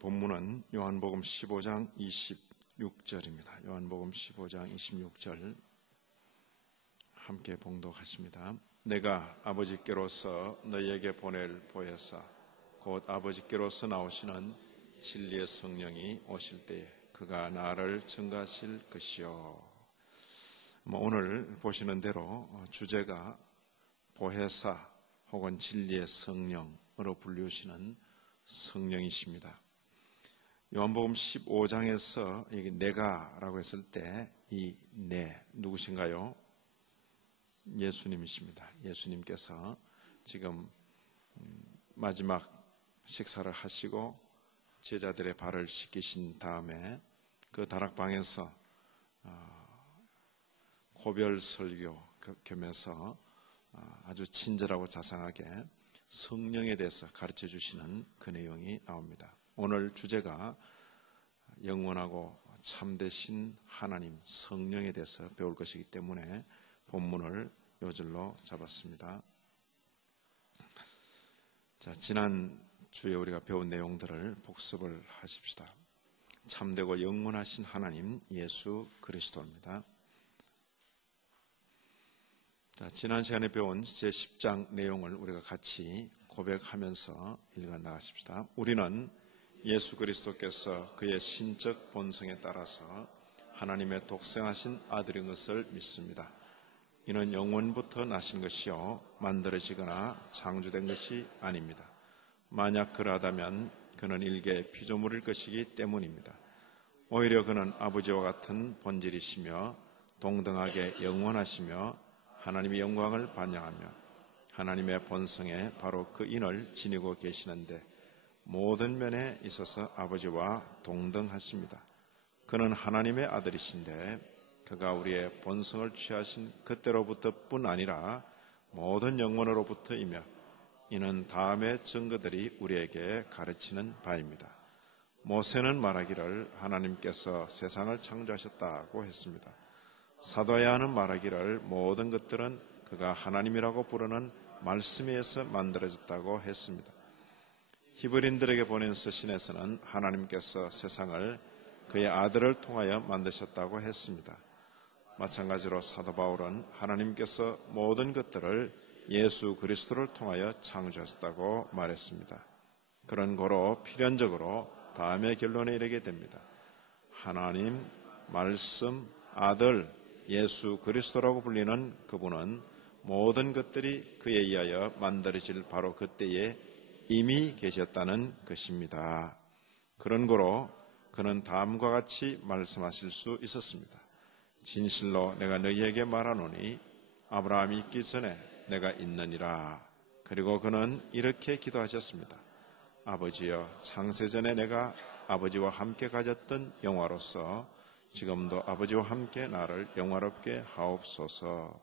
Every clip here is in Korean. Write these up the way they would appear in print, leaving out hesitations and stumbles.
본문은 요한복음 15장 26절입니다. 요한복음 15장 26절 함께 봉독하십니다. 내가 아버지께로서 너희에게 보낼 보혜사 곧 아버지께로서 나오시는 진리의 성령이 오실 때에 그가 나를 증거하실 것이요. 오늘 보시는 대로 주제가 보혜사 혹은 진리의 성령으로 불리우시는 성령이십니다. 요한복음 15장에서 내가라고 했을 때 이 내 누구신가요? 예수님이십니다. 예수님께서 지금 마지막 식사를 하시고 제자들의 발을 씻기신 다음에 그 다락방에서 고별 설교 겸해서 아주 친절하고 자상하게 성령에 대해서 가르쳐 주시는 그 내용이 나옵니다. 오늘 주제가 영원하고 참되신 하나님 성령에 대해서 배울 것이기 때문에 본문을 요절로 잡았습니다. 지난 주에 우리가 배운 내용들을 복습을 하십시다. 참되고 영원하신 하나님 예수 그리스도입니다. 지난 시간에 배운 제10장 내용을 우리가 같이 고백하면서 읽어 나가십시다. 우리는 예수 그리스도께서 그의 신적 본성에 따라서 하나님의 독생하신 아들인 것을 믿습니다. 이는 영원부터 나신 것이요 만들어지거나 창조된 것이 아닙니다. 만약 그러하다면 그는 일개 피조물일 것이기 때문입니다. 오히려 그는 아버지와 같은 본질이시며 동등하게 영원하시며 하나님의 영광을 반영하며 하나님의 본성에 바로 그 인을 지니고 계시는데 모든 면에 있어서 아버지와 동등하십니다. 그는 하나님의 아들이신데 그가 우리의 본성을 취하신 그때로부터 뿐 아니라 모든 영원으로부터이며 이는 다음의 증거들이 우리에게 가르치는 바입니다. 모세는 말하기를 하나님께서 세상을 창조하셨다고 했습니다. 사도야는 말하기를 모든 것들은 그가 하나님이라고 부르는 말씀에 의해서 만들어졌다고 했습니다. 히브리인들에게 보낸 서신에서는 하나님께서 세상을 그의 아들을 통하여 만드셨다고 했습니다. 마찬가지로 사도 바울은 하나님께서 모든 것들을 예수 그리스도를 통하여 창조하셨다고 말했습니다. 그런 고로 필연적으로 다음의 결론에 이르게 됩니다. 하나님, 말씀, 아들, 예수 그리스도라고 불리는 그분은 모든 것들이 그에 의하여 만들어질 바로 그때에 이미 계셨다는 것입니다. 그런 고로 그는 다음과 같이 말씀하실 수 있었습니다. 진실로 내가 너희에게 말하노니 아브라함이 있기 전에 내가 있느니라. 그리고 그는 이렇게 기도하셨습니다. 아버지여, 창세전에 내가 아버지와 함께 가졌던 영화로서 지금도 아버지와 함께 나를 영화롭게 하옵소서.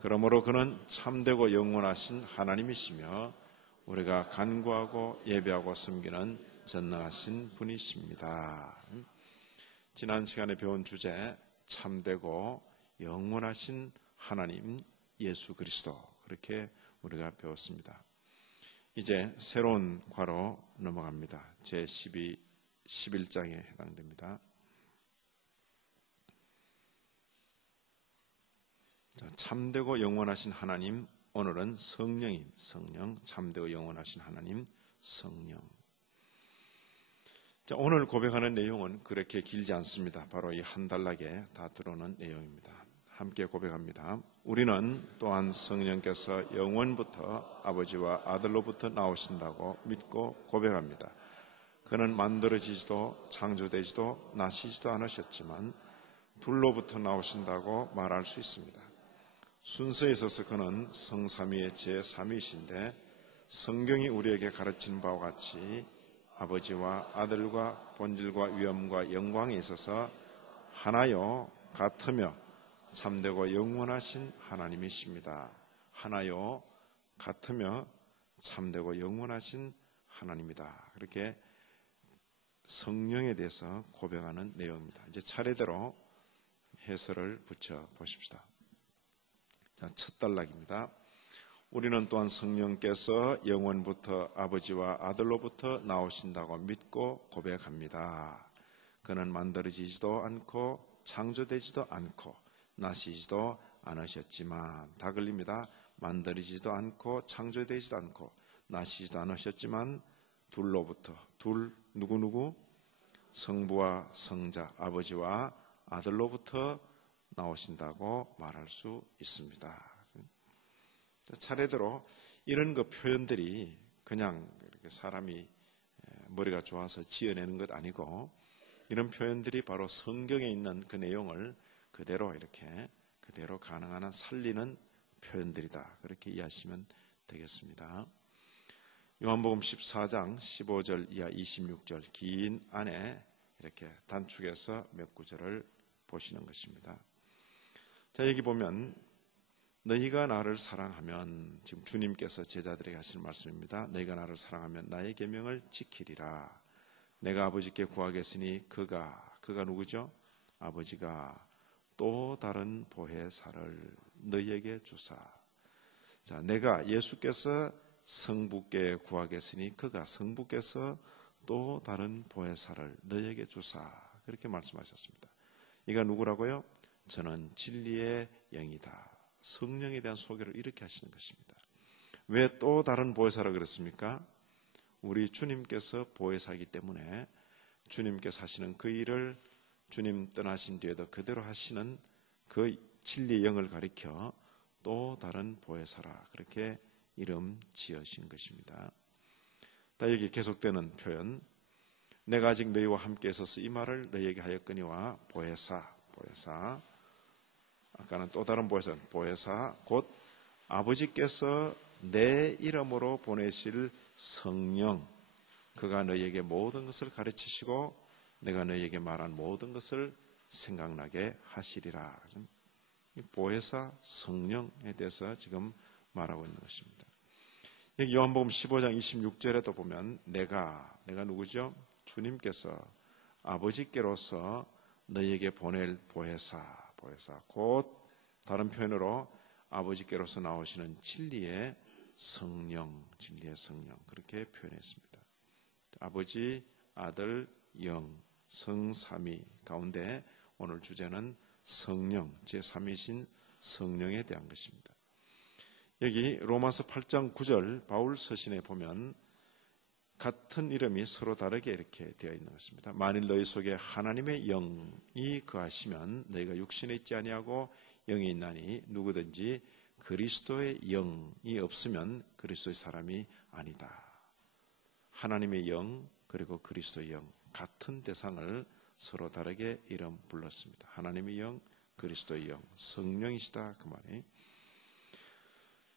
그러므로 그는 참되고 영원하신 하나님이시며 우리가 간구하고 예배하고 섬기는 전능하신 분이십니다. 지난 시간에 배운 주제 참되고 영원하신 하나님 예수 그리스도, 그렇게 우리가 배웠습니다. 이제 새로운 과로 넘어갑니다. 제11장에 해당됩니다. 참되고 영원하신 하나님, 오늘은 성령인 성령, 참되고 영원하신 하나님 성령. 오늘 고백하는 내용은 그렇게 길지 않습니다. 바로 이 한 단락에 다 들어오는 내용입니다. 함께 고백합니다. 우리는 또한 성령께서 영원부터 아버지와 아들로부터 나오신다고 믿고 고백합니다. 그는 만들어지지도 창조되지도 나시지도 않으셨지만 둘로부터 나오신다고 말할 수 있습니다. 순서에 있어서 그는 성삼위의 제3위이신데 성경이 우리에게 가르치는 바와 같이 아버지와 아들과 본질과 위엄과 영광에 있어서 하나요 같으며 참되고 영원하신 하나님이십니다. 하나요 같으며 참되고 영원하신 하나님이다. 그렇게 성령에 대해서 고백하는 내용입니다. 이제 차례대로 해설을 붙여 보십시다. 첫 단락입니다. 우리는 또한 성령께서 영원부터 아버지와 아들로부터 나오신다고 믿고 고백합니다. 그는 만들어지지도 않고 창조되지도 않고 나시지도 않으셨지만, 다 걸립니다. 만들어지지도 않고 창조되지도 않고 나시지도 않으셨지만 둘로부터, 누구? 성부와 성자, 아버지와 아들로부터 나오신다고 말할 수 있습니다. 차례대로 이런 그 표현들이 그냥 이렇게 사람이 머리가 좋아서 지어내는 것 아니고, 이런 표현들이 바로 성경에 있는 그 내용을 그대로 가능한 한 살리는 표현들이다. 그렇게 이해하시면 되겠습니다. 요한복음 14장 15절 이하 26절 긴 안에 이렇게 단축해서 몇 구절을 보시는 것입니다. 자, 여기 보면 너희가 나를 사랑하면, 지금 주님께서 제자들에게 하시는 말씀입니다. 너희가 나를 사랑하면 나의 계명을 지키리라. 내가 아버지께 구하겠으니 그가 누구죠? 아버지가 또 다른 보혜사를 너희에게 주사. 자, 내가 예수께서 성부께 구하겠으니 그가 성부께서 또 다른 보혜사를 너희에게 주사. 그렇게 말씀하셨습니다. 이가 누구라고요? 저는 진리의 영이다. 성령에 대한 소개를 이렇게 하시는 것입니다. 왜 또 다른 보혜사라 그랬습니까? 우리 주님께서 보혜사이기 때문에 주님께서 하시는 그 일을 주님 떠나신 뒤에도 그대로 하시는 그 진리의 영을 가리켜 또 다른 보혜사라, 그렇게 이름 지으신 것입니다. 여기 계속되는 표현, 내가 아직 너희와 함께 있어서 이 말을 너희에게 하였거니와 보혜사, 아까는 또 다른 보혜사 곧 아버지께서 내 이름으로 보내실 성령, 그가 너희에게 모든 것을 가르치시고 내가 너희에게 말한 모든 것을 생각나게 하시리라. 보혜사 성령에 대해서 지금 말하고 있는 것입니다. 여기 요한복음 15장 26절에도 보면 내가 누구죠? 주님께서 아버지께로서 너희에게 보낼 보혜사 곧 다른 표현으로 아버지께로서 나오시는 진리의 성령 그렇게 표현했습니다. 아버지, 아들, 영, 성삼위 가운데 오늘 주제는 성령, 제3위신 성령에 대한 것입니다. 여기 로마서 8장 9절 바울 서신에 보면 같은 이름이 서로 다르게 이렇게 되어 있는 것입니다. 만일 너희 속에 하나님의 영이 거하시면 너희가 육신에 있지 아니하고 영이 있나니 누구든지 그리스도의 영이 없으면 그리스도의 사람이 아니다. 하나님의 영 그리고 그리스도의 영, 같은 대상을 서로 다르게 이름 불렀습니다. 하나님의 영, 그리스도의 영, 성령이시다 그 말이.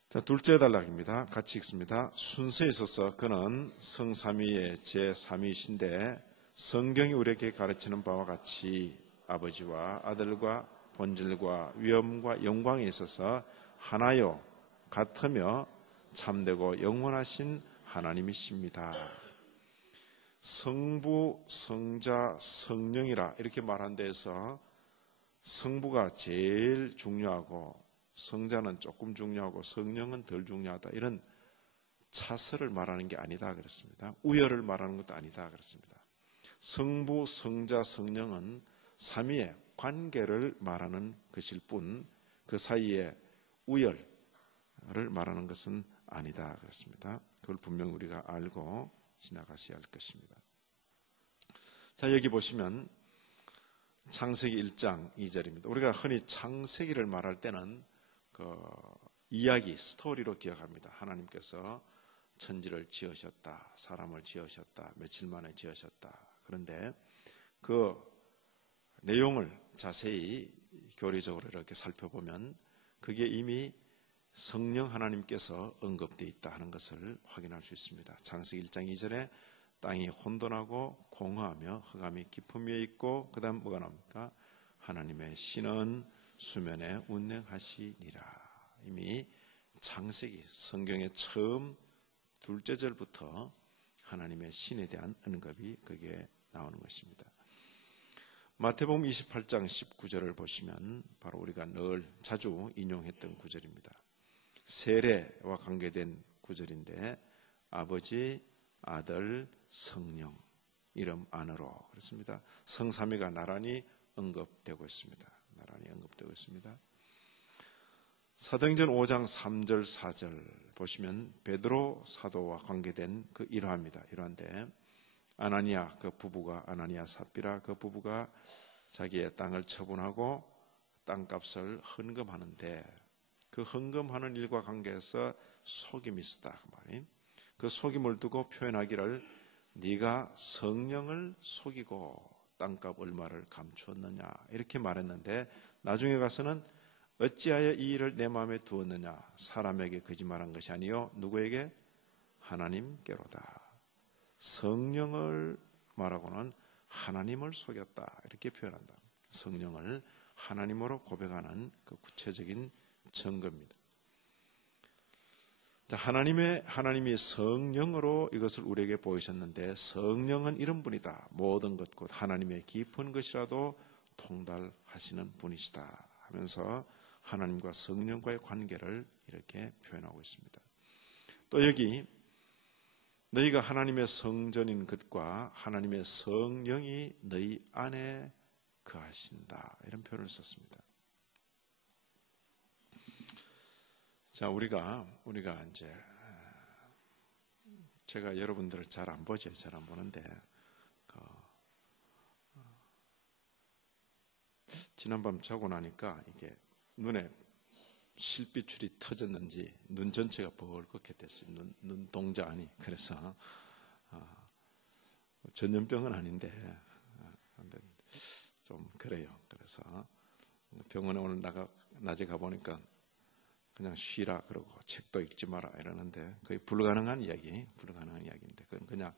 자, 둘째 단락입니다. 같이 읽습니다. 순서에 있어서 그는 성삼위의 제3위이신데 성경이 우리에게 가르치는 바와 같이 아버지와 아들과 본질과 위엄과 영광에 있어서 하나요 같으며 참되고 영원하신 하나님이십니다. 성부, 성자, 성령이라 이렇게 말한 데에서 성부가 제일 중요하고 성자는 조금 중요하고 성령은 덜 중요하다, 이런 차설을 말하는 게 아니다 그랬습니다. 우열을 말하는 것도 아니다 그랬습니다. 성부, 성자, 성령은 삼위의 관계를 말하는 것일 뿐 그 사이에 우열을 말하는 것은 아니다 그랬습니다. 그걸 분명히 우리가 알고 지나가셔야 할 것입니다. 자, 여기 보시면 창세기 1장 2절입니다. 우리가 흔히 창세기를 말할 때는 이야기, 스토리로 기억합니다. 하나님께서 천지를 지으셨다, 사람을 지으셨다, 며칠 만에 지으셨다. 그런데 그 내용을 자세히 교리적으로 이렇게 살펴보면 그게 이미 성령 하나님께서 언급되어 있다 하는 것을 확인할 수 있습니다. 창세기 1장 2절에 땅이 혼돈하고 공허하며 흑암이 깊음 위에 있고 그 다음 뭐가 나옵니까? 하나님의 신은 수면에 운행하시니라. 이미 창세기 성경의 처음 둘째 절부터 하나님의 신에 대한 언급이 거기에 나오는 것입니다. 마태복음 28장 19절을 보시면 바로 우리가 늘 자주 인용했던 구절입니다. 세례와 관계된 구절인데 아버지, 아들, 성령 이름 안으로 그렇습니다. 성삼위가 나란히 언급되고 있습니다. 나란히 언급되고 있습니다. 사도행전 5장 3절 4절 보시면 베드로 사도와 관계된 그 일화입니다. 일화인데 아나니아 그 부부가 아나니아 삽비라 그 부부가 자기의 땅을 처분하고 땅값을 헌금하는데 그 헌금하는 일과 관계해서 속임이 있었다 그 말이. 그 속임을 두고 표현하기를 네가 성령을 속이고 땅값 얼마를 감추었느냐 이렇게 말했는데 나중에 가서는 어찌하여 이 일을 내 마음에 두었느냐 사람에게 거짓말한 것이 아니요 누구에게? 하나님께로다. 성령을 말하고는 하나님을 속였다 이렇게 표현한다. 성령을 하나님으로 고백하는 그 구체적인 증거입니다. 하나님이 성령으로 이것을 우리에게 보이셨는데 성령은 이런 분이다. 모든 것 곧 하나님의 깊은 것이라도 통달하시는 분이시다 하면서 하나님과 성령과의 관계를 이렇게 표현하고 있습니다. 또 여기 너희가 하나님의 성전인 것과 하나님의 성령이 너희 안에 거하신다 이런 표현을 썼습니다. 자, 우리가 이제 제가 여러분들을 잘 안 보죠. 잘 안 보는데 지난밤 자고 나니까 이게 눈에 실비출이 터졌는지 눈 전체가 벌겋게 됐어요. 눈 동자니. 그래서 전염병은 아닌데 좀 그래요. 그래서 병원에 오늘 낮에 가보니까 그냥 쉬라 그러고 책도 읽지 마라 이러는데 거의 불가능한 이야기인데 그건 그냥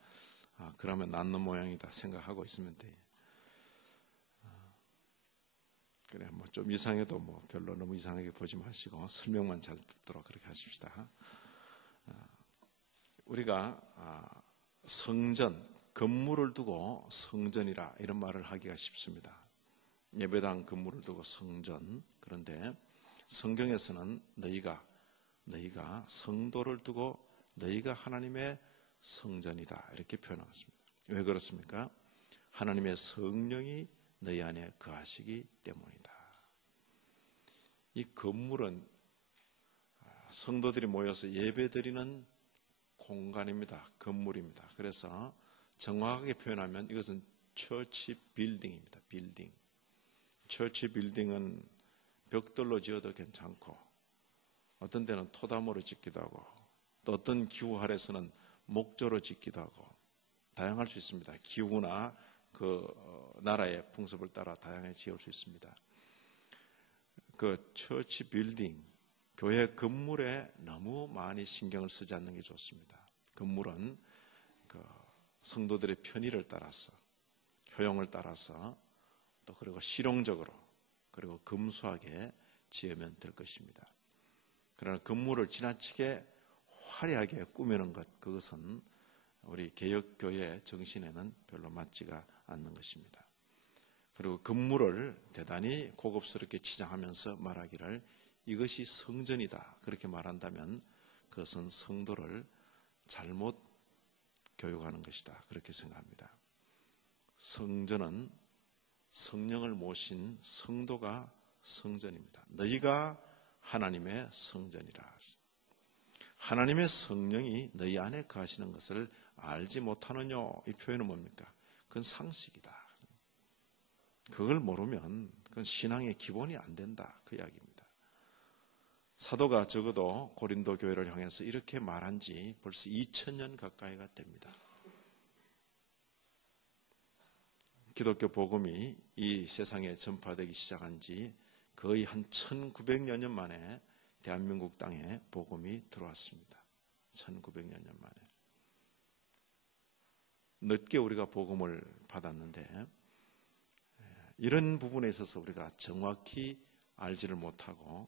그러면 낫는 모양이다 생각하고 있으면 돼. 그래 뭐 좀 이상해도 뭐 별로 너무 이상하게 보지 마시고 설명만 잘 듣도록 그렇게 하십시다. 우리가 성전 건물을 두고 성전이라 이런 말을 하기가 쉽습니다. 예배당 건물을 두고 성전. 그런데 성경에서는 너희가 성도를 두고 너희가 하나님의 성전이다 이렇게 표현하고 있습니다. 왜 그렇습니까? 하나님의 성령이 너희 안에 거하시기 때문이다. 이 건물은 성도들이 모여서 예배드리는 공간입니다. 건물입니다. 그래서 정확하게 표현하면 이것은 처치 빌딩입니다. 빌딩. 처치 빌딩은 벽돌로 지어도 괜찮고 어떤 데는 토담으로 짓기도 하고 또 어떤 기후 아래서는 목조로 짓기도 하고 다양할 수 있습니다. 기후나 그 나라의 풍습을 따라 다양하게 지을 수 있습니다. 그 처치 빌딩, 교회 건물에 너무 많이 신경을 쓰지 않는 게 좋습니다. 건물은 그 성도들의 편의를 따라서 효용을 따라서 또 그리고 실용적으로 그리고 검소하게 지으면 될 것입니다. 그러나 건물을 지나치게 화려하게 꾸미는 것, 그것은 우리 개혁교회 정신에는 별로 맞지가 않는 것입니다. 그리고 건물을 대단히 고급스럽게 치장하면서 말하기를 이것이 성전이다 그렇게 말한다면 그것은 성도를 잘못 교육하는 것이다 그렇게 생각합니다. 성전은 성령을 모신 성도가 성전입니다. 너희가 하나님의 성전이라. 하나님의 성령이 너희 안에 거하시는 것을 알지 못하느냐 이 표현은 뭡니까? 그건 상식이다. 그걸 모르면 그건 신앙의 기본이 안 된다 그 이야기입니다. 사도가 적어도 고린도 교회를 향해서 이렇게 말한 지 벌써 2000년 가까이가 됩니다. 기독교 복음이 이 세상에 전파되기 시작한 지 거의 한 1900여 년 만에 대한민국 땅에 복음이 들어왔습니다. 1900여 년 만에. 늦게 우리가 복음을 받았는데 이런 부분에 있어서 우리가 정확히 알지를 못하고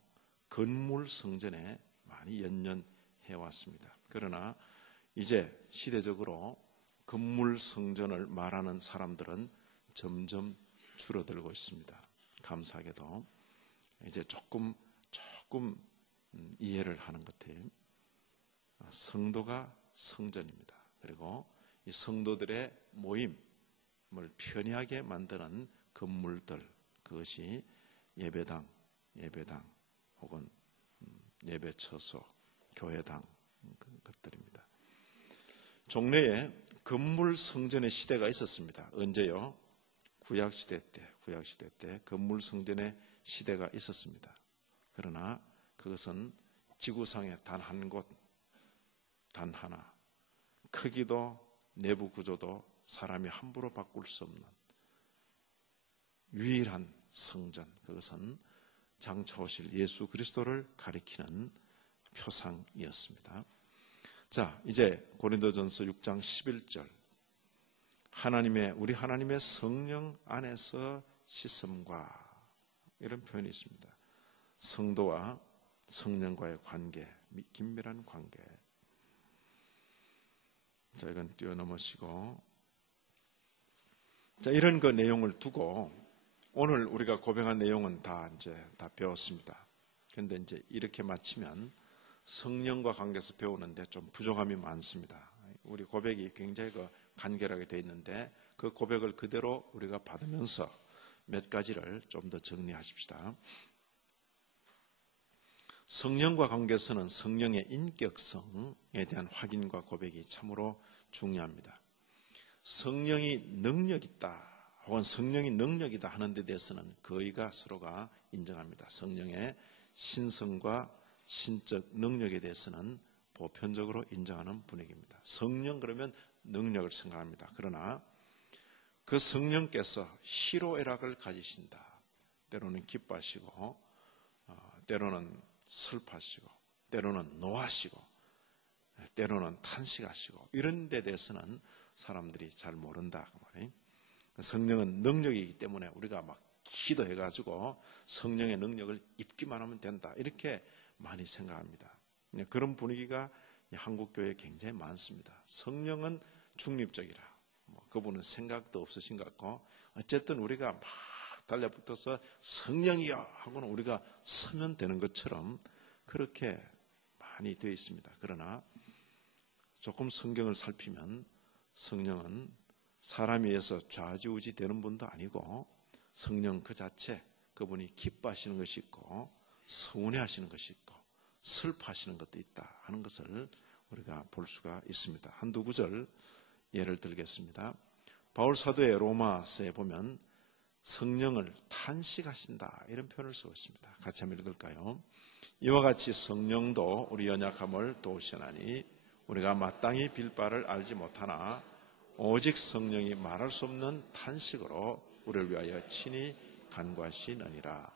건물 성전에 많이 연연해 왔습니다. 그러나 이제 시대적으로 건물 성전을 말하는 사람들은 점점 줄어들고 있습니다. 감사하게도 이제 조금 이해를 하는 것들. 성도가 성전입니다. 그리고 이 성도들의 모임을 편리하게 만드는 건물들, 그것이 예배당 혹은 예배처소, 교회당 그런 것들입니다. 종래에 건물 성전의 시대가 있었습니다. 언제요? 구약시대 때 건물 성전의 시대가 있었습니다. 그러나 그것은 지구상에 단 한 곳, 단 하나, 크기도 내부 구조도 사람이 함부로 바꿀 수 없는 유일한 성전, 그것은 장차 오실 예수 그리스도를 가리키는 표상이었습니다. 자, 이제 고린도전서 6장 11절, 우리 하나님의 성령 안에서 씻음과, 이런 표현이 있습니다. 성도와 성령과의 관계, 긴밀한 관계. 자, 이건 뛰어넘으시고, 자, 이런 그 내용을 두고 오늘 우리가 고백한 내용은 다 배웠습니다. 그런데 이제 이렇게 마치면 성령과 관계에서 배우는데 좀 부족함이 많습니다. 우리 고백이 굉장히 간결하게 되어 있는데 그 고백을 그대로 우리가 받으면서 몇 가지를 좀 더 정리하십시다. 성령과 관계에서는 성령의 인격성에 대한 확인과 고백이 참으로 중요합니다. 성령이 능력 있다 혹은 성령이 능력이다 하는 데 대해서는 거의가 서로가 인정합니다. 성령의 신성과 신적 능력에 대해서는 보편적으로 인정하는 분위기입니다. 성령 그러면 능력을 생각합니다. 그러나 그 성령께서 희로애락을 가지신다. 때로는 기뻐하시고 때로는 슬퍼하시고 때로는 노하시고 때로는 탄식하시고 이런 데 대해서는 사람들이 잘 모른다. 성령은 능력이기 때문에 우리가 막 기도해가지고 성령의 능력을 입기만 하면 된다, 이렇게 많이 생각합니다. 그런 분위기가 한국교회에 굉장히 많습니다. 성령은 중립적이라, 그분은 생각도 없으신 것 같고 어쨌든 우리가 막 달려붙어서 성령이여 하고는 우리가 서면 되는 것처럼 그렇게 많이 되어 있습니다. 그러나 조금 성경을 살피면 성령은 사람에 의해서 좌지우지 되는 분도 아니고 성령 그 자체, 그분이 기뻐하시는 것이 있고 서운해하시는 것이 있고 슬퍼하시는 것도 있다 하는 것을 우리가 볼 수가 있습니다. 한두 구절 예를 들겠습니다. 바울 사도의 로마서에 보면 성령을 탄식하신다 이런 표현을 쓰고 있습니다. 같이 한번 읽을까요? 이와 같이 성령도 우리 연약함을 도우시나니 우리가 마땅히 빌 바를 알지 못하나 오직 성령이 말할 수 없는 탄식으로 우리를 위하여 친히 간구하시느니라.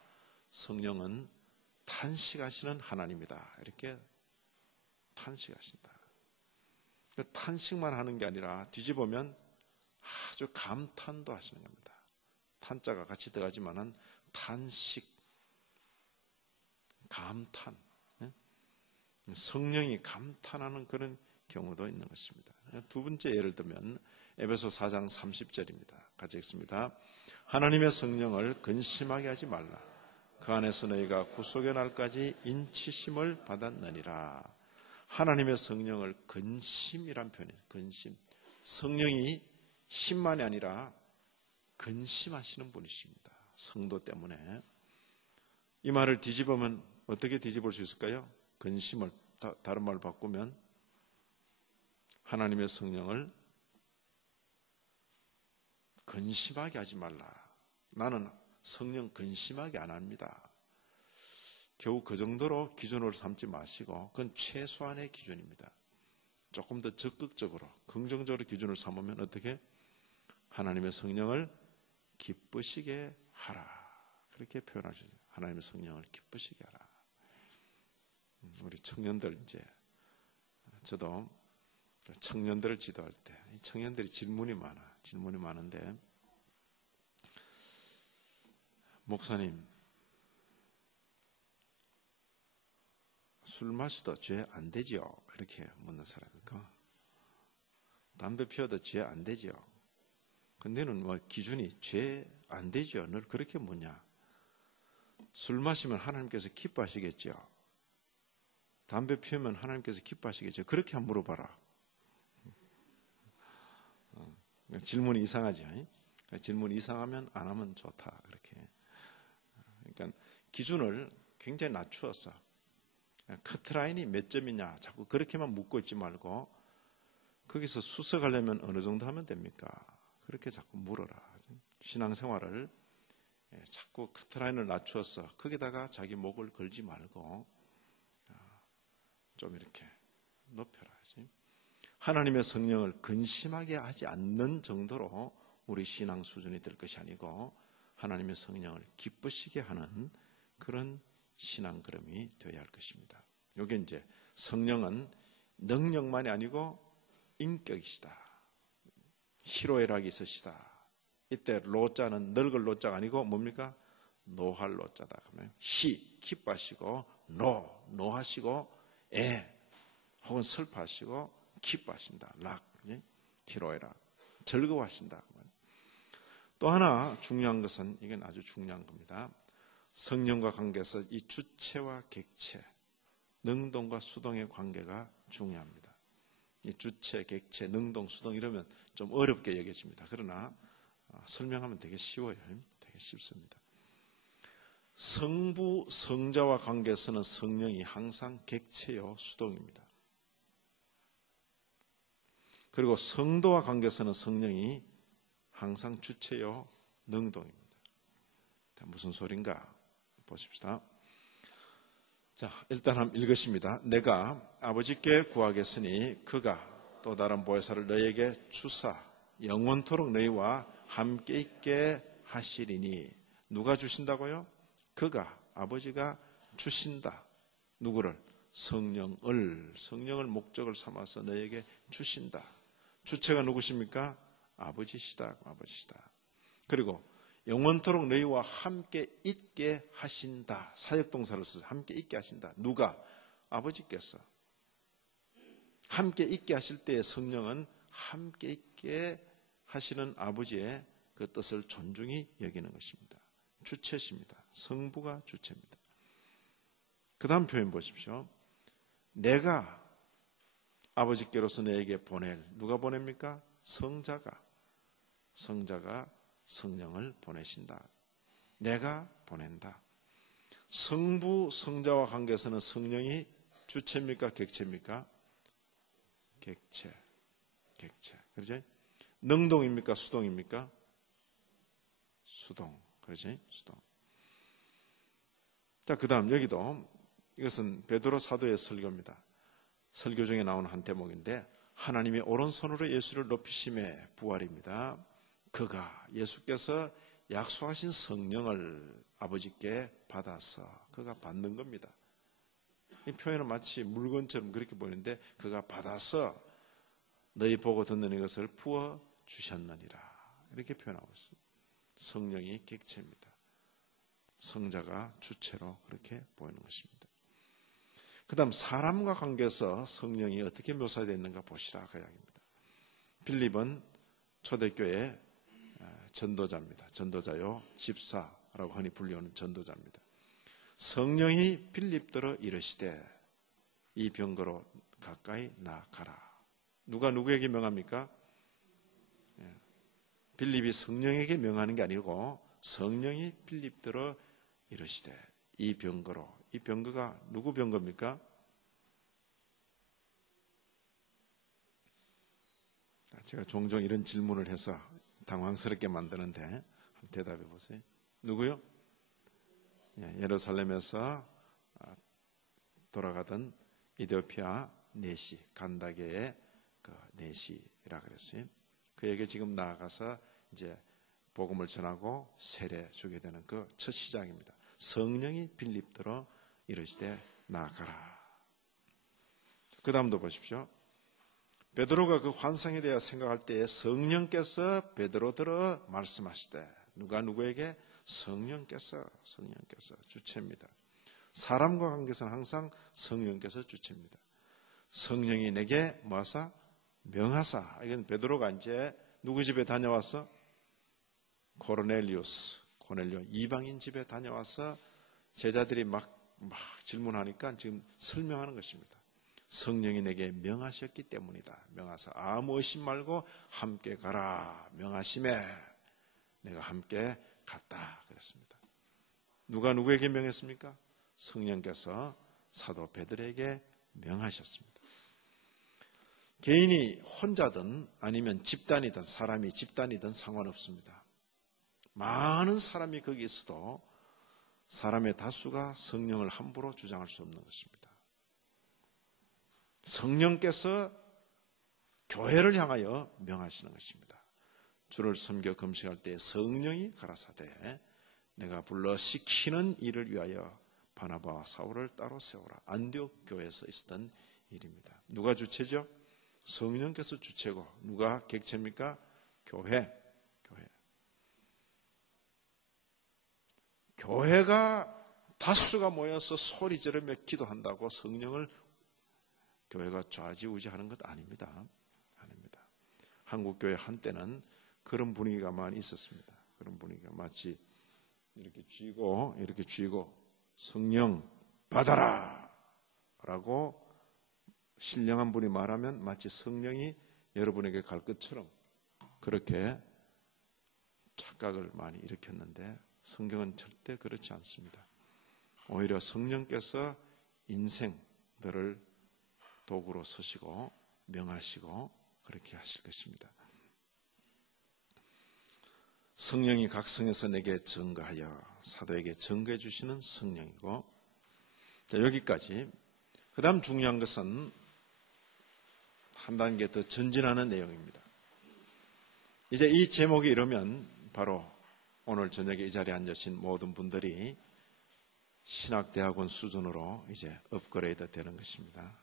성령은 탄식하시는 하나님이다. 이렇게 탄식하신다. 탄식만 하는 게 아니라 뒤집으면 아주 감탄도 하시는 겁니다. 탄자가 같이 들어가지만은 탄식, 감탄. 성령이 감탄하는 그런 경우도 있는 것입니다. 두 번째 예를 들면 에베소 4장 30절입니다. 같이 읽습니다. 하나님의 성령을 근심하게 하지 말라. 그 안에서 너희가 구속의 날까지 인치심을 받았느니라. 하나님의 성령을 근심이란 표현이에요. 근심. 성령이 힘만이 아니라 근심하시는 분이십니다. 성도 때문에. 이 말을 뒤집으면 어떻게 뒤집을 수 있을까요? 근심을 다른 말로 바꾸면 하나님의 성령을 근심하게 하지 말라. 나는 성령 근심하게 안 합니다. 겨우 그 정도로 기준으로 삼지 마시고 그건 최소한의 기준입니다. 조금 더 적극적으로 긍정적으로 기준을 삼으면 어떻게? 하나님의 성령을 기쁘시게 하라. 그렇게 표현하시죠. 하나님의 성령을 기쁘시게 하라. 우리 청년들 저도 청년들을 지도할 때 청년들이 질문이 많은데 목사님 술 마셔도 죄 안 되지요? 이렇게 묻는 사람일까? 담배 피워도 죄 안 되지요? 근데는 기준이 죄 안 되죠? 늘 그렇게 묻냐? 술 마시면 하나님께서 기뻐하시겠죠? 담배 피우면 하나님께서 기뻐하시겠죠. 그렇게 한번 물어봐라. 질문이 이상하죠. 질문이 이상하면 안 하면 좋다. 그렇게. 그러니까 기준을 굉장히 낮추었어. 커트라인이 몇 점이냐 자꾸 그렇게만 묻고 있지 말고 거기서 수석하려면 어느 정도 하면 됩니까? 그렇게 자꾸 물어라. 신앙생활을 자꾸 커트라인을 낮추어서 거기다가 자기 목을 걸지 말고 좀 이렇게 높여라. 하나님의 성령을 근심하게 하지 않는 정도로 우리 신앙 수준이 될 것이 아니고 하나님의 성령을 기쁘시게 하는 그런 신앙 걸음이 되어야 할 것입니다. 이게 이제 성령은 능력만이 아니고 인격이시다. 희로애락이 있으시다. 이때 로자는 늙을 로자가 아니고 뭡니까? 노할 로자다. 그러면 기뻐하시고 노하시고 혹은 슬퍼하시고 기뻐하신다. 희로애락 즐거워하신다. 또 하나 중요한 것은 이건 아주 중요한 겁니다. 성령과 관계에서 이 주체와 객체, 능동과 수동의 관계가 중요합니다. 이 주체, 객체, 능동, 수동 이러면 좀 어렵게 여겨집니다. 그러나 설명하면 되게 쉬워요. 되게 쉽습니다. 성부, 성자와 관계에서는 성령이 항상 객체요, 수동입니다. 그리고 성도와 관계에서는 성령이 항상 주체요, 능동입니다. 무슨 소린가 보십시다. 자, 일단 한번 읽으십니다. 내가 아버지께 구하겠으니 그가 또 다른 보혜사를 너희에게 주사 영원토록 너희와 함께 있게 하시리니. 누가 주신다고요? 그가, 아버지가 주신다. 누구를? 성령을 목적을 삼아서 너희에게 주신다. 주체가 누구십니까? 아버지시다. 그리고 영원토록 너희와 함께 있게 하신다. 사역동사를 써서 함께 있게 하신다. 누가? 아버지께서. 함께 있게 하실 때의 성령은 함께 있게 하시는 아버지의 그 뜻을 존중히 여기는 것입니다. 주체십니다. 성부가 주체입니다. 그 다음 표현 보십시오. 내가 아버지께로서 너에게 보낼, 누가 보냅니까? 성자가 성령을 보내신다. 내가 보낸다. 성부, 성자와 관계에서는 성령이 주체입니까? 객체입니까? 객체. 그렇지? 능동입니까? 수동입니까? 수동. 그렇지? 수동. 자, 그 다음 여기도 이것은 베드로 사도의 설교입니다. 설교 중에 나오는 한 대목인데 하나님이 오른손으로 예수를 높이심의 부활입니다. 그가 예수께서 약속하신 성령을 아버지께 받아서 그가 받는 겁니다. 이 표현은 마치 물건처럼 그렇게 보이는데 그가 받아서 너희 보고 듣는 이것을 부어 주셨느니라 이렇게 표현하고 있습니다. 성령이 객체입니다. 성자가 주체로 그렇게 보이는 것입니다. 그 다음 사람과 관계에서 성령이 어떻게 묘사되어 있는가 보시라 그 이야기입니다. 빌립은 초대교회 전도자입니다. 전도자요 집사라고 흔히 불리우는 전도자입니다. 성령이 빌립더러 이르시되 이 병거로 가까이 나아가라. 누가 누구에게 명합니까? 빌립이 성령에게 명하는 게 아니고 성령이 빌립더러 이르시되 이 병거로. 이 병거가 누구 병거입니까? 제가 종종 이런 질문을 해서 당황스럽게 만드는데 대답해 보세요. 누구요? 예루살렘에서 돌아가던 이디오피아 네시, 간다게의 그 네시라 그랬어요. 그에게 지금 나아가서 이제 복음을 전하고 세례 주게 되는 그 첫 시작입니다. 성령이 빌립더러 이르시되 나아가라. 그 다음도 보십시오. 베드로가 그 환상에 대해 생각할 때에 성령께서 베드로더러 말씀하시되 누가 누구에게? 성령께서 주체입니다. 사람과 관계에서는 항상 성령께서 주체입니다. 성령이 내게 뭐하사? 명하사. 이건 베드로가 이제 누구 집에 다녀왔어? 고넬료 이방인 집에 다녀와서 제자들이 막 막 질문하니까 지금 설명하는 것입니다. 성령이 내게 명하셨기 때문이다. 명하사 아무 의심 말고 함께 가라. 명하심에 내가 함께 갔다. 그랬습니다. 누가 누구에게 명했습니까? 성령께서 사도 베드로에게 명하셨습니다. 개인이 혼자든 아니면 집단이든 사람이 집단이든 상관없습니다. 많은 사람이 거기 있어도 사람의 다수가 성령을 함부로 주장할 수 없는 것입니다. 성령께서 교회를 향하여 명하시는 것입니다. 주를 섬겨 금식할 때 성령이 가라사대 내가 불러 시키는 일을 위하여 바나바와 사울을 따로 세우라. 안디옥 교회에서 있었던 일입니다. 누가 주체죠? 성령께서 주체고 누가 객체입니까? 교회. 교회가 다수가 모여서 소리 지르며 기도한다고 성령을 교회가 좌지우지하는 것 아닙니다. 아닙니다. 한국교회 한때는 그런 분위기가 많이 있었습니다. 그런 분위기가 마치 이렇게 쥐고 성령 받아라 라고 신령한 분이 말하면 마치 성령이 여러분에게 갈 것처럼 그렇게 착각을 많이 일으켰는데 성경은 절대 그렇지 않습니다. 오히려 성령께서 인생들을 도구로 서시고 명하시고 그렇게 하실 것입니다. 성령이 각 성에서 내게 증거하여 사도에게 증거해 주시는 성령이고, 자, 여기까지. 그 다음 중요한 것은 한 단계 더 전진하는 내용입니다. 이제 이 제목이 이러면 바로 오늘 저녁에 이 자리에 앉으신 모든 분들이 신학대학원 수준으로 이제 업그레이드 되는 것입니다.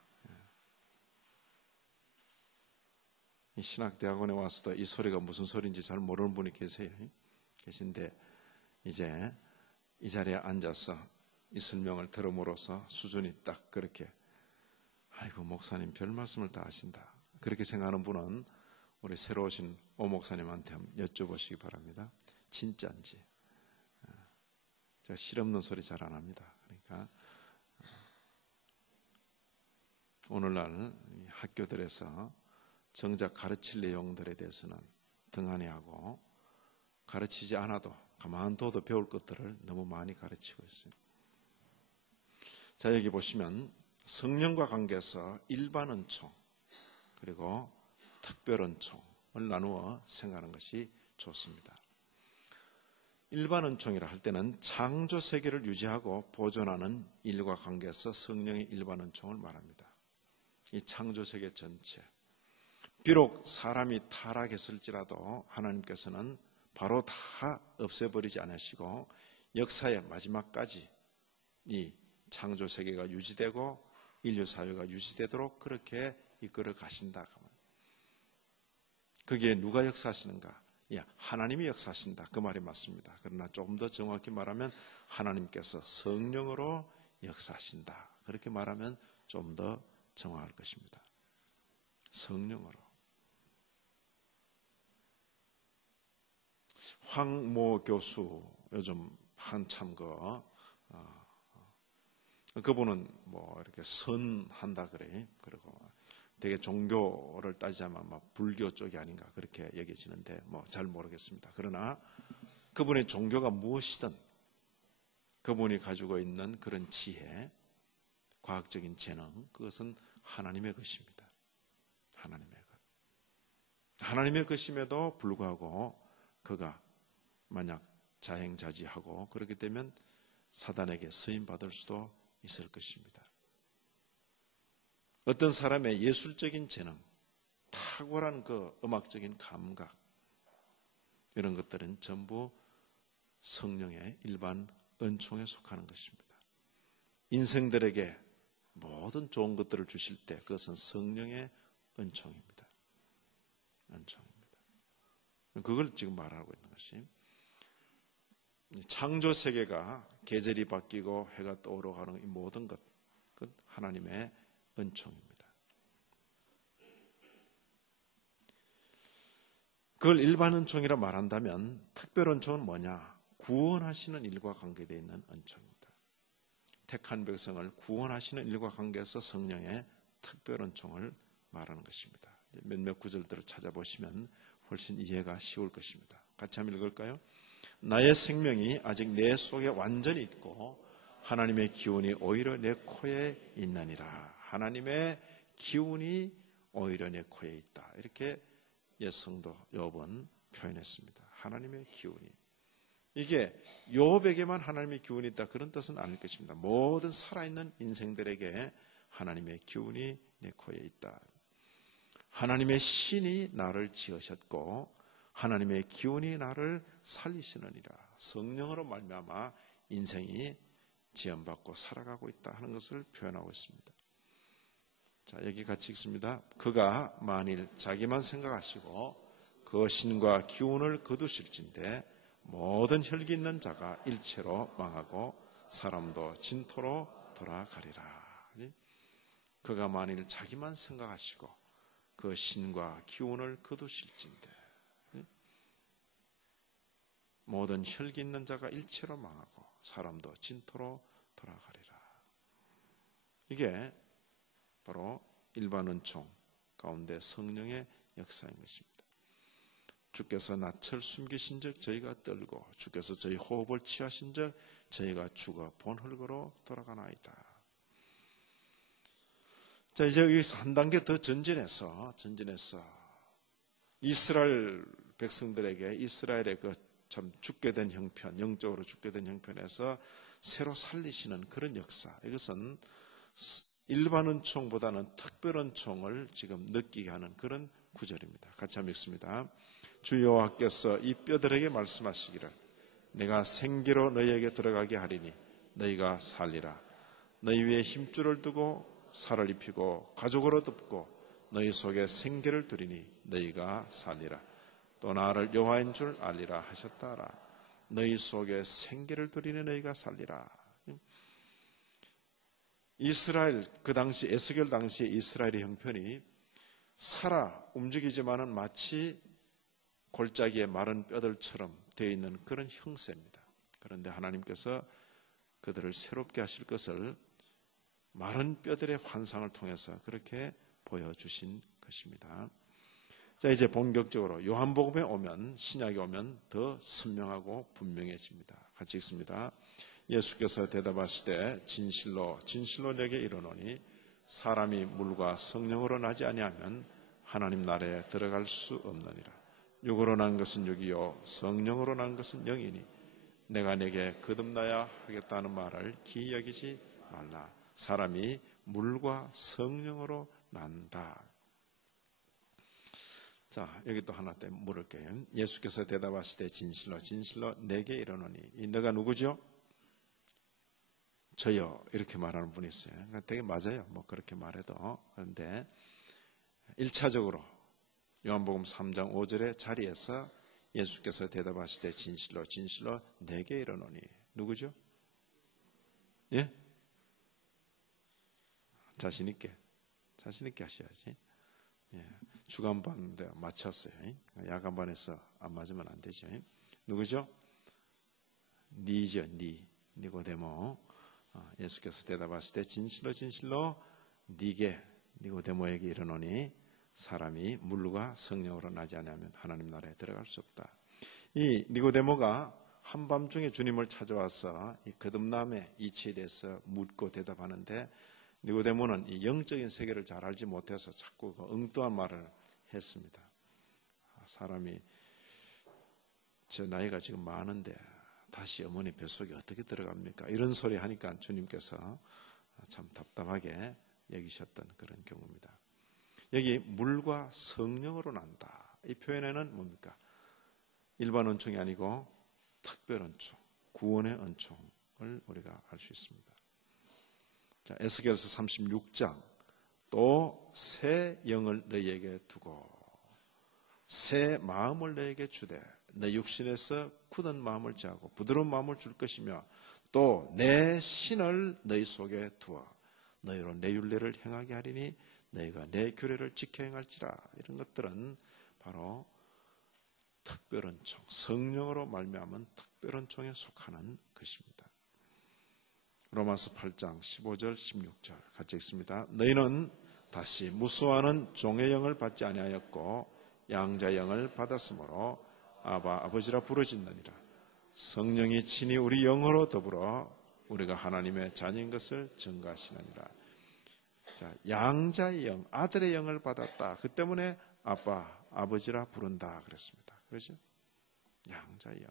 이 신학대학원에 와서도 이 소리가 무슨 소리인지 잘 모르는 분이 계신데 이제 이 자리에 앉아서 이 설명을 들음으로써 수준이 딱 그렇게 아이고 목사님 별 말씀을 다 하신다 그렇게 생각하는 분은 우리 새로 오신 오 목사님한테 한번 여쭤보시기 바랍니다. 진짜인지. 제가 실없는 소리 잘 안 합니다. 그러니까 오늘날 학교들에서 정작 가르칠 내용들에 대해서는 등한히하고 가르치지 않아도 가만둬도 배울 것들을 너무 많이 가르치고 있어요. 자, 여기 보시면 성령과 관계에서 일반 은총 그리고 특별 은총을 나누어 생각하는 것이 좋습니다. 일반 은총이라 할 때는 창조 세계를 유지하고 보존하는 일과 관계에서 성령의 일반 은총을 말합니다. 이 창조 세계 전체 비록 사람이 타락했을지라도 하나님께서는 바로 다 없애버리지 않으시고 역사의 마지막까지 이 창조 세계가 유지되고 인류 사회가 유지되도록 그렇게 이끌어 가신다. 거기에 누가 역사하시는가? 하나님이 역사하신다. 그 말이 맞습니다. 그러나 조금 더 정확히 말하면 하나님께서 성령으로 역사하신다. 그렇게 말하면 좀 더 정확할 것입니다. 성령으로. 황모 교수 요즘 한참 그분은 뭐 이렇게 선한다 그래. 그리고 되게 종교를 따지자면 불교 쪽이 아닌가 그렇게 여겨지는데 뭐 잘 모르겠습니다. 그러나 그분의 종교가 무엇이든 그분이 가지고 있는 그런 지혜, 과학적인 재능 그것은 하나님의 것입니다. 하나님의 것. 하나님의 것임에도 불구하고 그가 만약 자행자지하고 그렇게 되면 사단에게 쓰임받을 수도 있을 것입니다. 어떤 사람의 예술적인 재능, 탁월한 그 음악적인 감각 이런 것들은 전부 성령의 일반 은총에 속하는 것입니다. 인생들에게 모든 좋은 것들을 주실 때 그것은 성령의 은총입니다. 은총입니다. 그걸 지금 말하고 있는 것이 창조 세계가 계절이 바뀌고 해가 떠오르가는 이 모든 것, 그 하나님의 은총입니다. 그걸 일반 은총이라 말한다면 특별 은총은 뭐냐? 구원하시는 일과 관계되어 있는 은총입니다. 택한 백성을 구원하시는 일과 관계해서 성령의 특별한 총을 말하는 것입니다. 몇몇 구절들을 찾아보시면 훨씬 이해가 쉬울 것입니다. 같이 한번 읽을까요? 나의 생명이 아직 내 속에 완전히 있고 하나님의 기운이 오히려 내 코에 있나니라. 하나님의 기운이 오히려 내 코에 있다. 이렇게 옛 성도 욥은 표현했습니다. 하나님의 기운이. 이게 욥에게만 하나님의 기운이 있다 그런 뜻은 아닐 것입니다. 모든 살아있는 인생들에게 하나님의 기운이 내 코에 있다. 하나님의 신이 나를 지으셨고 하나님의 기운이 나를 살리시느니라. 성령으로 말미암아 인생이 지원받고 살아가고 있다 하는 것을 표현하고 있습니다. 자, 여기 같이 읽습니다. 그가 만일 자기만 생각하시고 그 신과 기운을 거두실진데 모든 혈기 있는 자가 일체로 망하고 사람도 진토로 돌아가리라. 그가 만일 자기만 생각하시고 그 신과 기운을 거두실진데 모든 혈기 있는 자가 일체로 망하고 사람도 진토로 돌아가리라. 이게 바로 일반 은총 가운데 성령의 역사인 것입니다. 주께서 낯을 숨기신 적 저희가 떨고 주께서 저희 호흡을 취하신 적 저희가 죽어 본흙으로 돌아가나이다. 자, 이제 여기서 한 단계 더 전진해서 이스라엘 백성들에게 이스라엘의 그 참 죽게 된 형편, 영적으로 죽게 된 형편에서 새로 살리시는 그런 역사. 이것은 일반 은총보다는 특별 은총을 지금 느끼게 하는 그런 구절입니다. 같이 한번 읽습니다. 주 여호와께서 이 뼈들에게 말씀하시기를 내가 생기로 너희에게 들어가게 하리니 너희가 살리라. 너희 위에 힘줄을 두고 살을 입히고 가죽으로 덮고 너희 속에 생기를 두리니 너희가 살리라. 또 나를 여호와인 줄 알리라 하셨다라. 너희 속에 생기를 두리니 너희가 살리라. 이스라엘 그 당시 에스겔 당시 이스라엘의 형편이 살아 움직이지만은 마치 골짜기의 마른 뼈들처럼 되어 있는 그런 형세입니다. 그런데 하나님께서 그들을 새롭게 하실 것을 마른 뼈들의 환상을 통해서 그렇게 보여주신 것입니다. 자, 이제 본격적으로 요한복음에 오면, 신약에 오면 더 선명하고 분명해집니다. 같이 읽습니다. 예수께서 대답하시되 진실로 진실로 내게 이르노니 사람이 물과 성령으로 나지 아니하면 하나님 나라에 들어갈 수 없느니라. 육으로 난 것은 육이요 성령으로 난 것은 영이니 내가 내게 거듭나야 하겠다는 말을 기이 여기지 말라. 사람이 물과 성령으로 난다. 자, 여기 또 하나 때 물을게요. 예수께서 대답하시되 진실로 진실로 내게 이르노니. 이 너가 누구죠? 저요. 이렇게 말하는 분이 있어요. 그러니까 되게 맞아요. 뭐 그렇게 말해도. 그런데 1차적으로 요한복음 3장 5절의 자리에서 예수께서 대답하시되 진실로 진실로 내게 이르노니. 누구죠? 예? 자신 있게 하셔야지. 예. 주간반인데 맞췄어요. 야간반에서 안 맞으면 안 되죠. 누구죠? 니죠, 니고데모. 예수께서 대답하실 때 진실로 진실로 니게 니고데모에게 이르노니 사람이 물과 성령으로 나지 않으면 하나님 나라에 들어갈 수 없다. 이 니고데모가 한밤중에 주님을 찾아와서 이 거듭남의 이치에 대해서 묻고 대답하는데 니고데모는 이 영적인 세계를 잘 알지 못해서 자꾸 그 엉뚱한 말을 했습니다. 사람이 저 나이가 지금 많은데 다시 어머니 뱃속에 어떻게 들어갑니까? 이런 소리 하니까 주님께서 참 답답하게 여기셨던 그런 경우입니다. 여기 물과 성령으로 난다. 이 표현에는 뭡니까? 일반 은총이 아니고 특별 은총, 구원의 은총을 우리가 알 수 있습니다. 자, 에스겔서 36장 또 새 영을 너희에게 두고 새 마음을 너희에게 주되 내 육신에서 굳은 마음을 제하고 부드러운 마음을 줄 것이며 또 내 신을 너희 속에 두어 너희로 내 율례를 행하게 하리니 너희가 내 규례를 지켜 행할지라. 이런 것들은 바로 특별은총, 성령으로 말미암은 특별은총에 속하는 것입니다. 로마서 8장 15절 16절 같이 읽습니다. 너희는 다시 무수하는 종의 영을 받지 아니하였고 양자의 영을 받았으므로 아바 아버지라 부르짖느니라. 성령이 친히 우리 영으로 더불어 우리가 하나님의 자녀인 것을 증거하시느니라. 자, 양자의 영, 아들의 영을 받았다. 그 때문에 아빠, 아버지라 부른다 그랬습니다. 그렇죠? 양자의 영.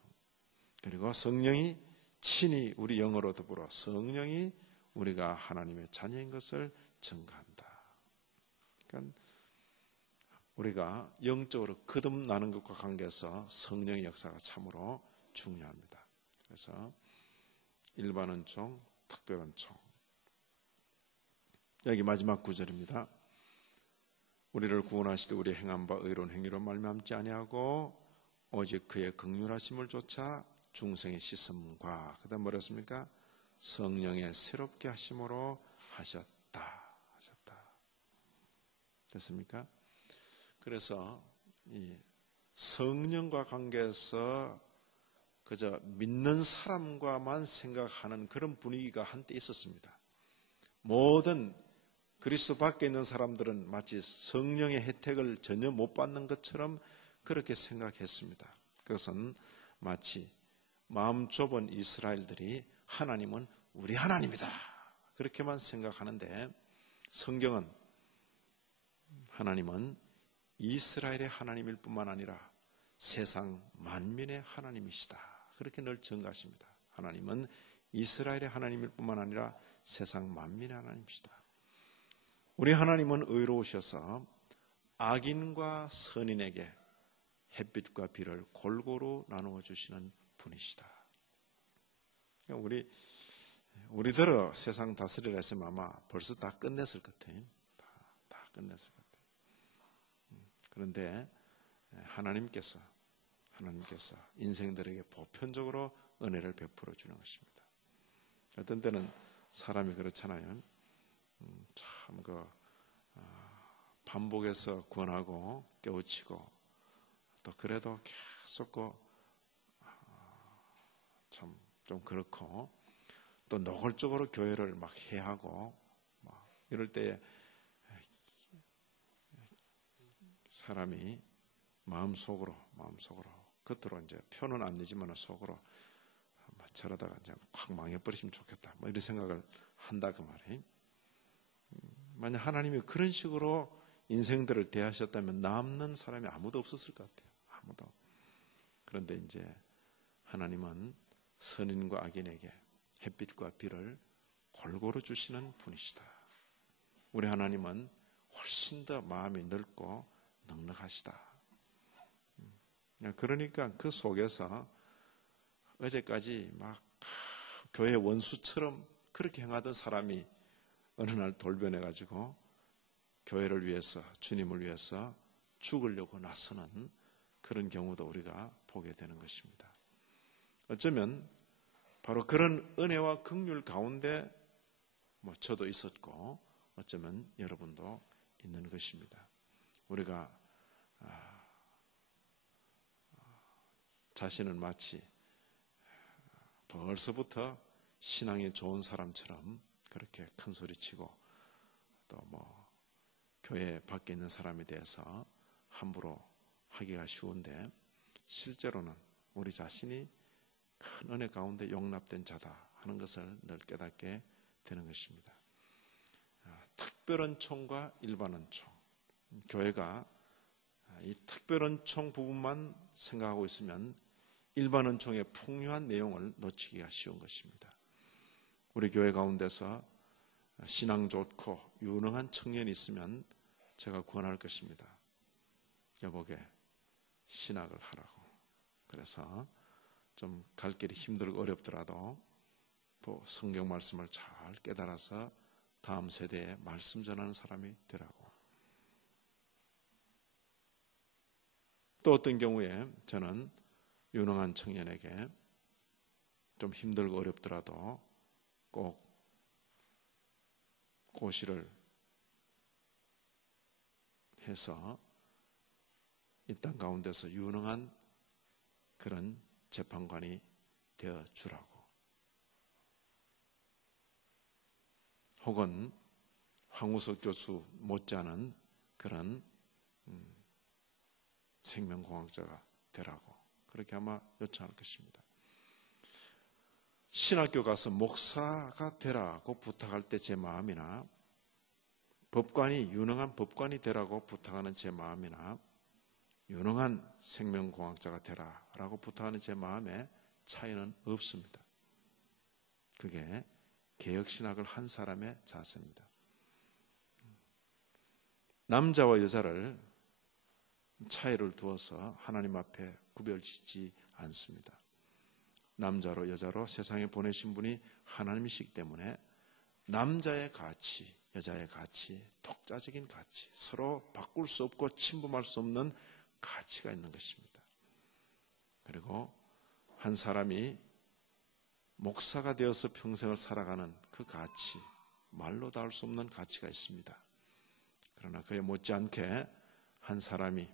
그리고 성령이 친히 우리 영으로 더불어 성령이 우리가 하나님의 자녀인 것을 증거한다. 그러니까 우리가 영적으로 거듭나는 것과 관계해서 성령의 역사가 참으로 중요합니다. 그래서 일반 은총, 특별 은총. 여기 마지막 구절입니다. 우리를 구원하시되 우리 행한 바 의로운 행위로 말미암지 아니하고 오직 그의 긍휼하심을 쫓아 중생의 씻음과 그다음 뭐랬습니까? 성령의 새롭게 하심으로 하셨다. 됐습니까? 그래서 이 성령과 관계에서 그저 믿는 사람과만 생각하는 그런 분위기가 한때 있었습니다. 모든 그리스도 밖에 있는 사람들은 마치 성령의 혜택을 전혀 못 받는 것처럼 그렇게 생각했습니다. 그것은 마치 마음 좁은 이스라엘들이 하나님은 우리 하나님이다 그렇게만 생각하는데, 성경은 하나님은 이스라엘의 하나님일 뿐만 아니라 세상 만민의 하나님이시다 그렇게 늘 증거하십니다. 하나님은 이스라엘의 하나님일 뿐만 아니라 세상 만민의 하나님이시다. 우리 하나님은 의로우셔서 악인과 선인에게 햇빛과 비를 골고루 나누어 주시는 분이시다. 우리들은 세상 다스리라 했으면 아마 벌써 다 끝냈을 것 같아요. 다 끝냈을 것 같아요. 그런데 하나님께서 인생들에게 보편적으로 은혜를 베풀어 주는 것입니다. 어떤 때는 사람이 그렇잖아요. 참 반복해서 권하고 깨우치고 또 그래도 계속 참 좀 그렇고 또 노골적으로 교회를 막 해하고 막 이럴 때 사람이 마음속으로 겉으로 이제 표는 안 내지만 속으로 저러다가 이제 확 망해버리시면 좋겠다 뭐 이런 생각을 한다 그 말이에요. 만약 하나님이 그런 식으로 인생들을 대하셨다면 남는 사람이 아무도 없었을 것 같아요. 아무도. 그런데 이제 하나님은 선인과 악인에게 햇빛과 비를 골고루 주시는 분이시다. 우리 하나님은 훨씬 더 마음이 넓고 넉넉하시다. 그러니까 그 속에서 어제까지 막 교회 원수처럼 그렇게 행하던 사람이 어느 날 돌변해가지고 교회를 위해서, 주님을 위해서 죽으려고 나서는 그런 경우도 우리가 보게 되는 것입니다. 어쩌면 바로 그런 은혜와 긍휼 가운데 저도 있었고 어쩌면 여러분도 있는 것입니다. 우리가 자신을 마치 벌써부터 신앙이 좋은 사람처럼 그렇게 큰 소리치고 또 교회 밖에 있는 사람에 대해서 함부로 하기가 쉬운데, 실제로는 우리 자신이 큰 은혜 가운데 용납된 자다 하는 것을 늘 깨닫게 되는 것입니다. 특별은총과 일반은총, 교회가 이 특별은총 부분만 생각하고 있으면 일반은총의 풍요한 내용을 놓치기가 쉬운 것입니다. 우리 교회 가운데서 신앙 좋고 유능한 청년이 있으면 제가 권할 것입니다. 여보게 신학을 하라고. 그래서 좀 갈 길이 힘들고 어렵더라도 성경 말씀을 잘 깨달아서 다음 세대에 말씀 전하는 사람이 되라고. 또 어떤 경우에 저는 유능한 청년에게 좀 힘들고 어렵더라도 꼭 고시를 해서 이 땅 가운데서 유능한 그런 재판관이 되어 주라고. 혹은 황우석 교수 못지않은 그런 생명공학자가 되라고 그렇게 아마 요청할 것입니다. 신학교 가서 목사가 되라고 부탁할 때 제 마음이나 유능한 법관이 되라고 부탁하는 제 마음이나 유능한 생명공학자가 되라라고 부탁하는 제 마음에 차이는 없습니다. 그게 개혁신학을 한 사람의 자세입니다. 남자와 여자를 차이를 두어서 하나님 앞에 구별짓지 않습니다. 남자로 여자로 세상에 보내신 분이 하나님이시기 때문에 남자의 가치, 여자의 가치, 독자적인 가치, 서로 바꿀 수 없고 침범할 수 없는 가치가 있는 것입니다. 그리고 한 사람이 목사가 되어서 평생을 살아가는 그 가치, 말로 다 할 수 없는 가치가 있습니다. 그러나 그에 못지않게 한 사람이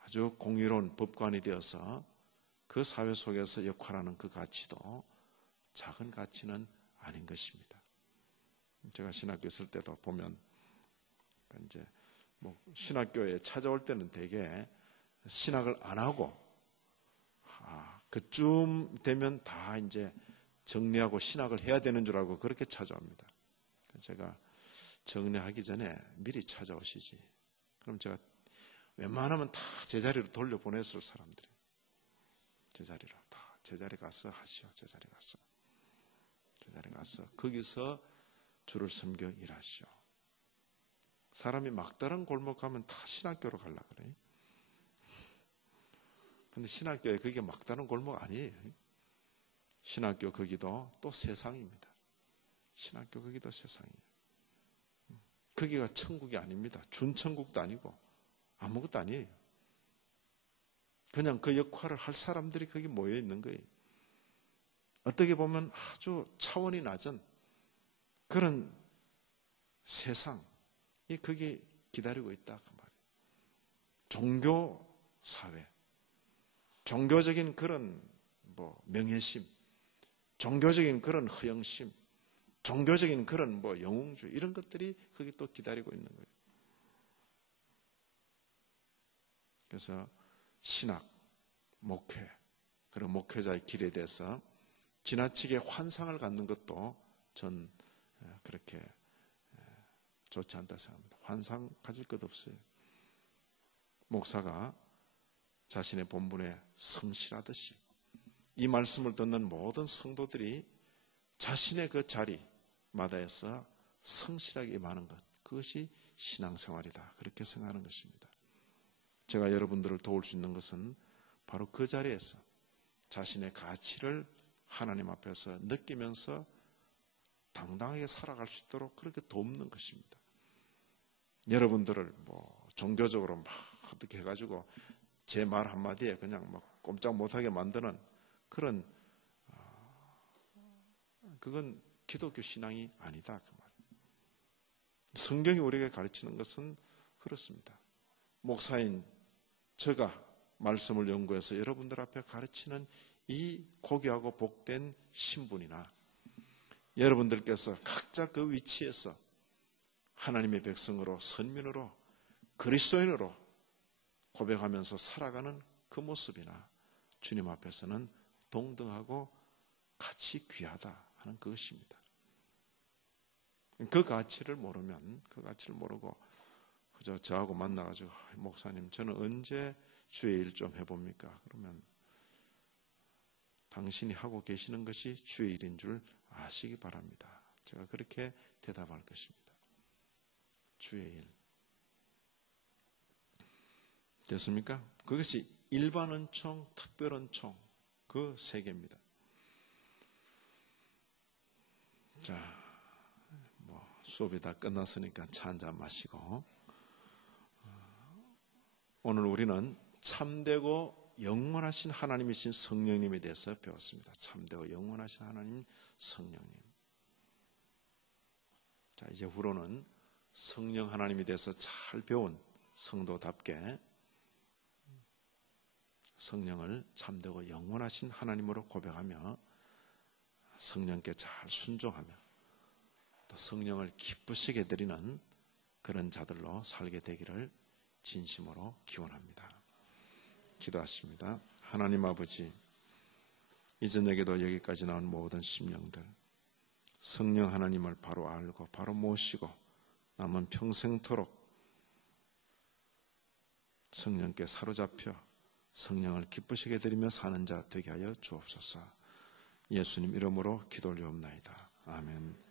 아주 공의로운 법관이 되어서 그 사회 속에서 역할하는 그 가치도 작은 가치는 아닌 것입니다. 제가 신학교 있을 때도 보면 이제 신학교에 찾아올 때는 대개 신학을 안 하고 그쯤 되면 다 이제 정리하고 신학을 해야 되는 줄 알고 그렇게 찾아옵니다. 제가 정리하기 전에 미리 찾아오시지. 그럼 제가 웬만하면 다 제자리로 돌려보냈을 사람들이 제자리로 다 제자리 가서 하시오. 제자리 가서 거기서 주를 섬겨 일하시오. 사람이 막다른 골목 가면 다 신학교로 가려고 그래. 근데 신학교에 그게 막다른 골목 아니에요. 신학교 거기도 또 세상입니다. 신학교 거기도 세상이에요. 거기가 천국이 아닙니다. 준천국도 아니고 아무것도 아니에요. 그냥 그 역할을 할 사람들이 거기 모여 있는 거예요. 어떻게 보면 아주 차원이 낮은 그런 세상이 거기 기다리고 있다 그 말이에요. 종교 사회, 종교적인 그런 명예심, 종교적인 그런 허영심, 종교적인 그런 영웅주의 이런 것들이 거기 또 기다리고 있는 거예요. 그래서 신학, 목회, 그리고 목회자의 길에 대해서 지나치게 환상을 갖는 것도 전 그렇게 좋지 않다 생각합니다. 환상 가질 것 없어요. 목사가 자신의 본분에 성실하듯이 이 말씀을 듣는 모든 성도들이 자신의 그 자리마다에서 성실하게 임하는 것, 그것이 신앙생활이다. 그렇게 생각하는 것입니다. 제가 여러분들을 도울 수 있는 것은 바로 그 자리에서 자신의 가치를 하나님 앞에서 느끼면서 당당하게 살아갈 수 있도록 그렇게 돕는 것입니다. 여러분들을 종교적으로 막 어떻게 해가지고 제 말 한마디에 그냥 막 꼼짝 못하게 만드는 그런 그건 기독교 신앙이 아니다 그 말. 성경이 우리에게 가르치는 것은 그렇습니다. 목사인 제가 말씀을 연구해서 여러분들 앞에 가르치는 이 고귀하고 복된 신분이나 여러분들께서 각자 그 위치에서 하나님의 백성으로 선민으로 그리스도인으로 고백하면서 살아가는 그 모습이나 주님 앞에서는 동등하고 같이 귀하다 하는 그것입니다. 그 가치를 모르면 그 가치를 모르고 그저 저하고 만나가지고 목사님 저는 언제 주의 일 좀 해봅니까? 그러면 당신이 하고 계시는 것이 주의 일인 줄 아시기 바랍니다. 제가 그렇게 대답할 것입니다. 주의 일. 됐습니까? 그것이 일반 은총, 특별 은총 그 세 개입니다. 자, 수업이 다 끝났으니까 차 한잔 마시고 오늘 우리는 참되고 영원하신 하나님이신 성령님에 대해서 배웠습니다. 참되고 영원하신 하나님 성령님. 자, 이제 후로는 성령 하나님에 대해서 잘 배운 성도답게 성령을 참되고 영원하신 하나님으로 고백하며 성령께 잘 순종하며 또 성령을 기쁘시게 드리는 그런 자들로 살게 되기를 진심으로 기원합니다. 기도하십니다. 하나님 아버지, 이 저녁에도 여기까지 나온 모든 심령들, 성령 하나님을 바로 알고 바로 모시고 남은 평생토록 성령께 사로잡혀 성령을 기쁘시게 드리며 사는 자 되게 하여 주옵소서. 예수님 이름으로 기도 올리옵나이다. 아멘.